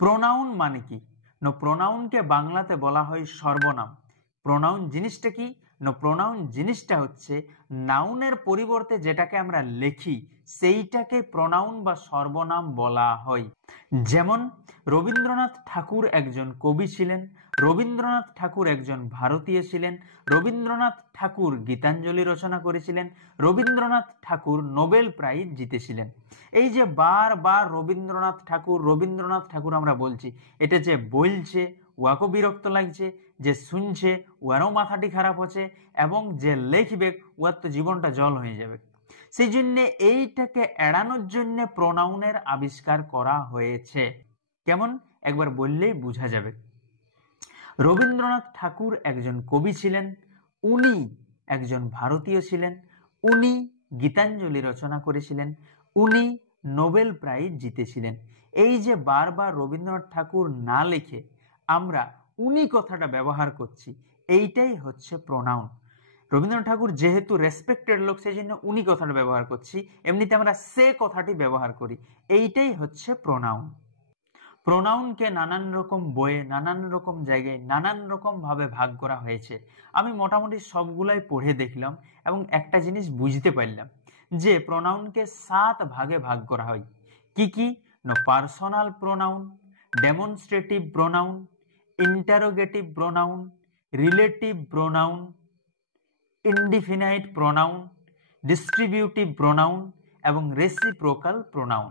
Pronoun মানে কি? প্রোনাউনকে বাংলাতে বলা হয় সর্বনাম। প্রোনাউন জিনিসটা কি? প্রোনাউন জিনিসটা হচ্ছে নাউনের পরিবর্তে যেটাকে আমরা লিখি সেইটাকে প্রোনাউন বা সর্বনাম বলা হয়। যেমন রবীন্দ্রনাথ ঠাকুর একজন কবি ছিলেন, রবীন্দ্রনাথ ঠাকুর একজন ভারতীয় ছিলেন, রবীন্দ্রনাথ ঠাকুর গীতাঞ্জলি রচনা করেছিলেন, রবীন্দ্রনাথ ঠাকুর নোবেল প্রাইজ জিতেছিলেন। এই যে বারবার রবীন্দ্রনাথ ঠাকুর আমরা বলছি, এটা যে বলছে উহাকেও বিরক্ত লাগছে, যে শুনছে উহারও মাথাটি খারাপ হচ্ছে, এবং যে লিখবে উহার তো জীবনটা জল হয়ে যাবে। সেই জন্য এইটাকে এড়ানোর জন্য প্রোনাউনের আবিষ্কার করা হয়েছে। কেমন? একবার বললেই বোঝা যাবে। রবীন্দ্রনাথ ঠাকুর একজন কবি ছিলেন, উনি একজন ভারতীয় ছিলেন, উনি গীতাঞ্জলি রচনা করেছিলেন, উনি নোবেল প্রাইজ জিতেছিলেন। এই যে বারবার রবীন্দ্রনাথ ঠাকুর না লিখে আমরা উনি কথাটা ব্যবহার করছি, এইটাই হচ্ছে প্রোনাউন। রবীন্দ্রনাথ ঠাকুর যেহেতু রেসপেক্টেড লোক, সেই জন্য উনি কথাটা ব্যবহার করছি, এমনিতে আমরা সে কথাটি ব্যবহার করি, এইটাই হচ্ছে প্রোনাউন। প্রোনাউনকে নানান রকম বইয়ে, নানান রকম জায়গায়, নানান রকম ভাবে ভাগ করা হয়েছে। আমি মোটামুটি সবগুলাই পড়ে দেখলাম এবং একটা জিনিস বুঝতে পারলাম যে প্রোনাউনকে 7 ভাগে ভাগ করা হয়। কি কি? Personal pronoun, demonstrative pronoun, interrogative pronoun, relative pronoun, indefinite pronoun, distributive pronoun এবং রেসিপ্রোকাল প্রোনাউন।